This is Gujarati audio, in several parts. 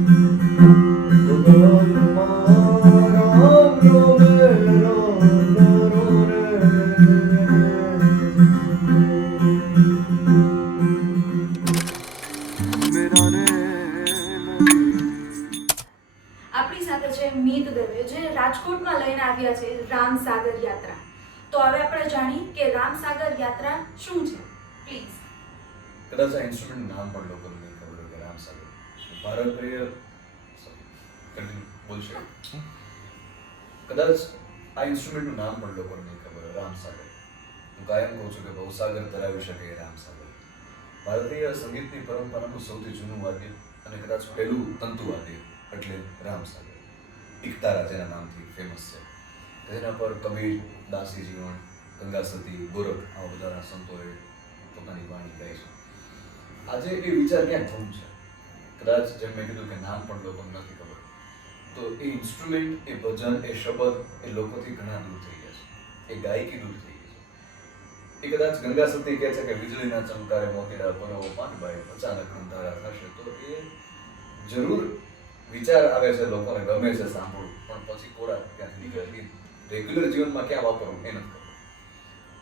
આપણી સાથે છે મીત દવે, જે રાજકોટમાં લઈને આવ્યા છે રામ સાગર યાત્રા. તો હવે આપણે જાણીએ કે રામ સાગર યાત્રા શું છે. પ્લીઝ. કદાચ આ ઇન્સ્ટ્રુમેન્ટ નામ પણ લોકોને નહીં ખબર હોય કે રામ સાગર ભારતીય બોલશે. કદાચ આ ઇન્સ્ટ્રુમેન્ટનું નામ પણ લોકોને નહીં ખબર હોય, રામ સાગર. હું કાયમ કહું છું કે ભવસાગર તરાવી શકે એ રામ સાગર. ભારતીય સંગીતની પરંપરાનું સૌથી જૂનું વાદ્ય અને કદાચ પહેલું તંતુ વાદ્ય એટલે રામ સાગર. એકતારા જેના નામથી ફેમસ છે. જેના પર કબીર, દાસી જીવન, ગંગા સતી, ગોરખ આવા બધાના સંતોએ પોતાની વાણી ગાઈ છે. આજે એ વિચાર ક્યાં ગુમ છે. કદાચ જેમ મેં કીધું કે નામ પણ લોકોને નથી ખબર, તો એ ઇન્સ્ટ્રુમેન્ટ, એ ભજન, એ શબ્દ એ લોકોથી ઘણા દૂર થઈ ગયા છે. એ ગાયકી દૂર થઈ ગઈ છે. એ કદાચ ગંગા સતી કહે છે કે વીજળીના ચમકારે મોતીડા પરોવો પાનભાઈ અચાનક અંધારા થશે, તો એ જરૂર વિચાર આવે છે, લોકોને ગમે છે સાંભળવું, પણ પછી કોરા ક્યાંથી નીકળે, રેગ્યુલર જીવનમાં ક્યાં વાપરવું એ નથી ખબર.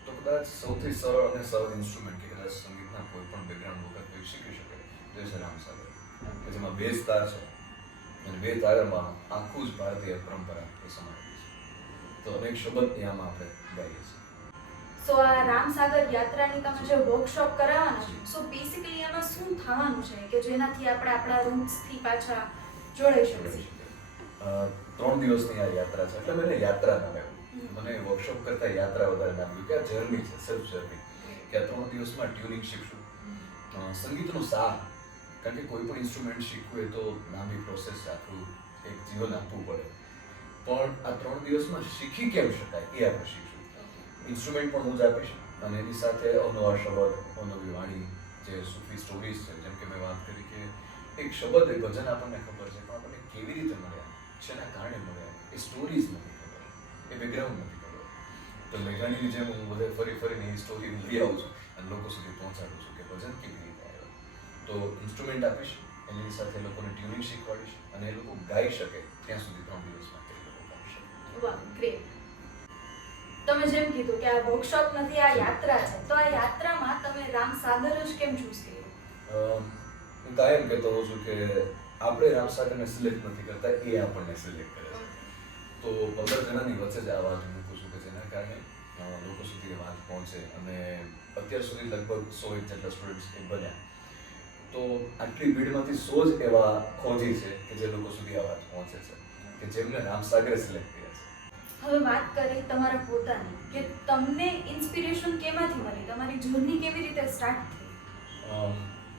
તો કદાચ સૌથી સરળ અને સરળ ઇન્સ્ટ્રુમેન્ટ કે કદાચ સંગીતના કોઈ પણ બેકગ્રાઉન્ડ વગર કોઈ શીખી શકે તે છે રામ સાગર, કે જેમાં 2 તાર છે અને 2 તારમાં આખું જ ભારતીય પરંપરા એ સમાયેલી છે. તો અનેક શબ્દ એમાં આપણે ગાઈએ છીએ. સો આ રામ સાગર યાત્રાની તમે જે વર્કશોપ કરાવવાના છો, સો બેસિકલી એમાં શું થવાનું છે કે જેનાથી આપણે આપણા રૂટ્સથી પાછા જોડાઈ શકીએ. 3 દિવસની આ યાત્રા છે એટલે મને યાત્રા નામ આવ્યું. મને વર્કશોપ કરતા યાત્રા વધારે નામ આવ્યું કે આ જર્ની છે, સેલ્ફ જર્ની. કે આ 3 દિવસમાં ટ્યુનિંગ શીખશું, સંગીતનો સાર. કારણ કે કોઈ પણ ઇન્સ્ટ્રુમેન્ટ શીખવું હોય તો લાંબી પ્રોસેસ છે, આખું એક જીવન આપવું પડે. પણ આ 3 દિવસમાં શીખી કેમ શકાય એ આપણે શીખશું. ઇન્સ્ટ્રુમેન્ટ પણ હું જ આપીશ અને એની સાથે અવનવા શબ્દ, અવનવી વાણી, જે સૂફી સ્ટોરીઝ છે. જેમ કે મેં વાત કરી કે એક શબ્દ, એ ભજન આપણને ખબર છે, પણ આપણને કેવી રીતે મળ્યા, શેના કારણે મળ્યા, એ સ્ટોરીઝ નથી ખબર, એ બેકગ્રાઉન્ડ નથી ખબર. તો મેઘાણીની જેમ હું બધે ફરીને એ સ્ટોરી લઈ આવું છું અને લોકો સુધી પહોંચાડું છું કે ભજન કેવી રીતે આવ્યો. તો ઇન્સ્ટ્રુમેન્ટ આપીશ, એની સાથે લોકોને ટ્યુનિંગ શીખવાડીશ અને એ લોકો ગાઈ શકે ત્યાં સુધી 3 દિવસમાં તે લોકો પહોંચશે. વાહ, ગ્રેટ. તમે જેમ કીધું કે આ વર્કશોપ નથી, આ યાત્રા છે, તો આ યાત્રામાં તમે રામ સાગર જ કેમ ચૂઝ કર્યો? હું કાયમ કહેતો હોઉં છું કે આપણે રામ સાગરને સિલેક્ટ નથી કરતા, એ આપણને સિલેક્ટ કરે છે. તો 15 જણાની વચ્ચે જ આ વાત મૂકું છું કે જેના કારણે લોકો સુધી એ વાત પહોંચે અને અત્યાર સુધી લગભગ 100 જેટલા સ્ટુડન્ટ્સ એ બન્યા. તો આટલી ભીડમાંથી 100 જ એવા ખોજી છે કે જે લોકો સુધી આ વાત પહોંચે છે, કે જેમને રામ સાગર સિલેક્ટ કર્યા છે. હવે વાત કરી તમારા પોતાની, કે તમને ઇન્સ્પિરેશન કેમાંથી મળી, તમારી જર્ની કેવી રીતે સ્ટાર્ટ થઈ?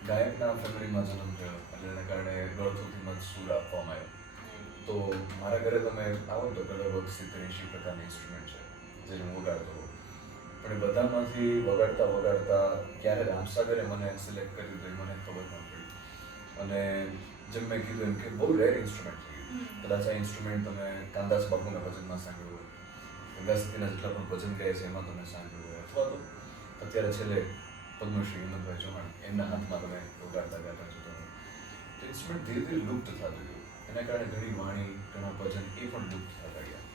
ગાયકના ફેમિલીમાં જન્મ થયો એટલે એના કારણે ગળથુથીમાં જ સૂર આપવામાં આવ્યો. તો મારા ઘરે તમે આવો તો લગભગ 70-80 પ્રકારના ઇન્સ્ટ્રુમેન્ટ છે જે હું વગાડતો હોઉં. પણ એ બધામાંથી વગાડતા ક્યારે રામ સાગરે મને સિલેક્ટ કર્યું તો એ મને ખબર ન પડી. અને જેમ મેં કીધું એમ કે બહુ રેર ઇન્સ્ટ્રુમેન્ટ થઈ ગયું. કદાચ આ ઇન્સ્ટ્રુમેન્ટ તમે કાનદાસ બાપુના ભજનમાં સાંભળ્યું હોય, ગંગા સતીના જેટલા પણ ભજન ગાય છે એમાં તમે સાંભળ્યું હોય, અથવા તો અત્યારે છેલ્લે પદ્મશ્રી હિંમતભાઈ ચૌહાણ એમના હાથમાં તમે વગાડતા ગાતા છો. તો ઇન્સ્ટ્રુમેન્ટ ધીરે ધીરે લુપ્ત થતું ગયું. એના કારણે ઘણી વાણી, ઘણા ભજન એ પણ લુપ્ત થતા ગયા.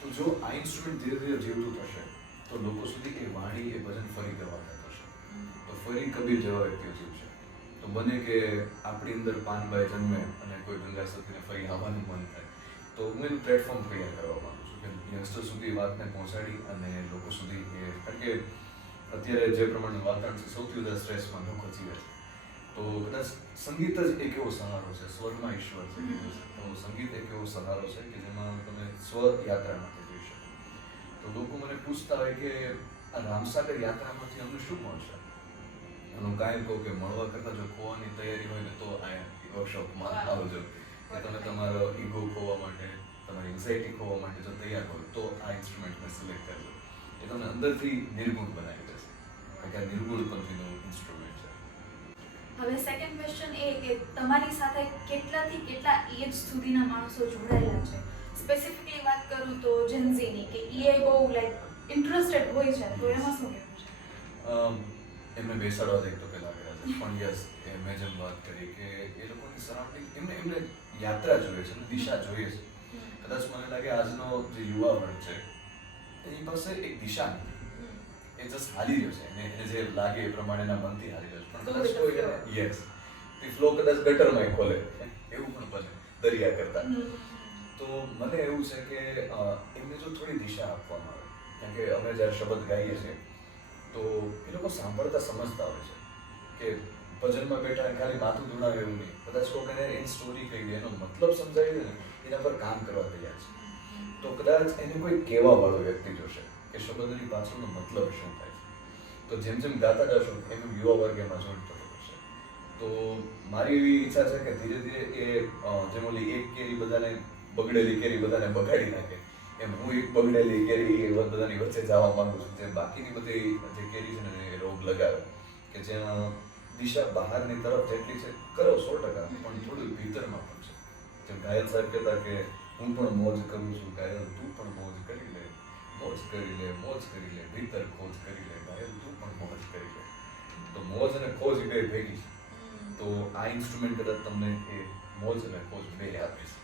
તો જો આ ઇન્સ્ટ્રુમેન્ટ ધીરે ધીરે જીવતું થશે તો લોકો સુધી એ વાણી, એ ભજન ફરી ગવાતા થશે. તો ફરી કબીર જેવા વ્યક્તિઓ જીવશે. તો બને કે આપણી અંદર પાનબાઈ જન્મે અને કોઈ ગંગા સતીને ફરી આવવાનું મન થાય. તો હું એનું પ્લેટફોર્મ તૈયાર કરવા માંગુ છું કે યંગસ્ટર સુધી વાતને પહોંચાડી અને લોકો સુધી એ, કારણ કે અત્યારે જે પ્રમાણે વાતાવરણ છે સૌથી વધારે સ્ટ્રેસમાં લોકો જીવે છે. તો કદાચ સંગીત જ એક એવો સહારો છે, સ્વરમાં ઈશ્વર છે. તો સંગીત એક એવો સહારો છે કે જેમાં તમે સ્વ યાત્રા માટે જઈ શકો. તો લોકો મને પૂછતા હોય કે આ રામસાગર યાત્રામાંથી અમને શું મળશે? અને હું કાંઈ કહું કે મળવા કરતાં જો ખોવાની તૈયારી હોય ને તો આ વર્કશોપમાં આવજો. કે તમે તમારો ઈગો ખોવા માટે, તમારી એન્ઝાઇટી ખોવા માટે જો તૈયાર હોય તો આ ઇન્સ્ટ્રુમેન્ટને સિલેક્ટ કરજો. એ તમને અંદરથી નિર્ગુણ બનાવી દેશે. કારણ કે આ નિર્ગુણ પંથીનું ઇન્સ્ટ્રુમેન્ટ છે. હવે સેકન્ડ ક્વેશ્ચન એ કે તમારી સાથે કેટલાથી કેટલા એજ સુધીના માણસો જોડાયેલા છે? સ્પેસિફિકલી વાત કરું તો જેન્ઝીની, કે એ બહુ લાઈક ઇન્ટરેસ્ટેડ હોય છે, તો એમાં શું કહેવું છે? એમને બેસાડવા જ એક તો પહેલાં કર્યા છે, પણ યસ, મેં જેમ વાત કરી કે એ લોકોને સરાઉન્ડિંગ એમને યાત્રા જોઈએ છે, એમને દિશા જોઈએ છે. કદાચ મને લાગે આજનો જે યુવા વર્ગ છે એની પાસે એક દિશા નથી. એ જસ્ટ હાલી રહ્યો છે, એને જે લાગે એ પ્રમાણેના મનથી હાલી રહ્યો છે. પણ Go કદાચ with the કોઈ flow. યસ એ ફ્લો કદાચ ગટરમાં ખોલે એવું પણ બને દરિયા કરતા. તો મને એવું છે કે એમને જો થોડી દિશા આપવામાં આવે, કારણ કે અમે જ્યારે શબ્દ ગાઈએ છીએ તો એ લોકો સાંભળતા સમજતા હોય છે કે ભજનમાં બેઠા ખાલી માથું ધૂણાવે એવું નહીં, કદાચ કોઈક એને એની સ્ટોરી કહી દે, એનો મતલબ સમજાવી દે ને, એના પર કામ કરવા તૈયાર છે. તો કદાચ એને કોઈ કહેવા વાળો વ્યક્તિ જોશે કે શબ્દની પાછળનો મતલબ શું થાય છે. તો જેમ જેમ ગાતા જશો એમ યુવા વર્ગ એમાં જોડતો થશે. તો મારી એવી ઈચ્છા છે કે ધીરે ધીરે એ જેમ ઓલી એક કેરી બધાને બગડેલી કેરી બધાને બગાડી નાખે, એમ હું એક બગડેલી કેરી એ બધાની વચ્ચે જવા માંગુ છું. જે બાકીની બધી જે કેરી છે ને એ રોગ લગાવે કે જેમાં દિશા બહારની તરફ જેટલી છે કરો 100%, પણ થોડું ભીતરમાં પણ છે. જેમ ઘાયલ સાહેબ કહેતા કે હું પણ મોજ કરું છું ઘાયલ, તું પણ મોજ કરી લે, મોજ કરી લે, મોજ કરી લે, ભીતર ખોજ કરી લે ઘાયલ, તું પણ મોજ કરી લે. તો મોજ અને ખોજ બે ભેગી છે. તો આ ઇન્સ્ટ્રુમેન્ટ કદાચ તમને એ મોજ અને ખોજ બે આપે છે.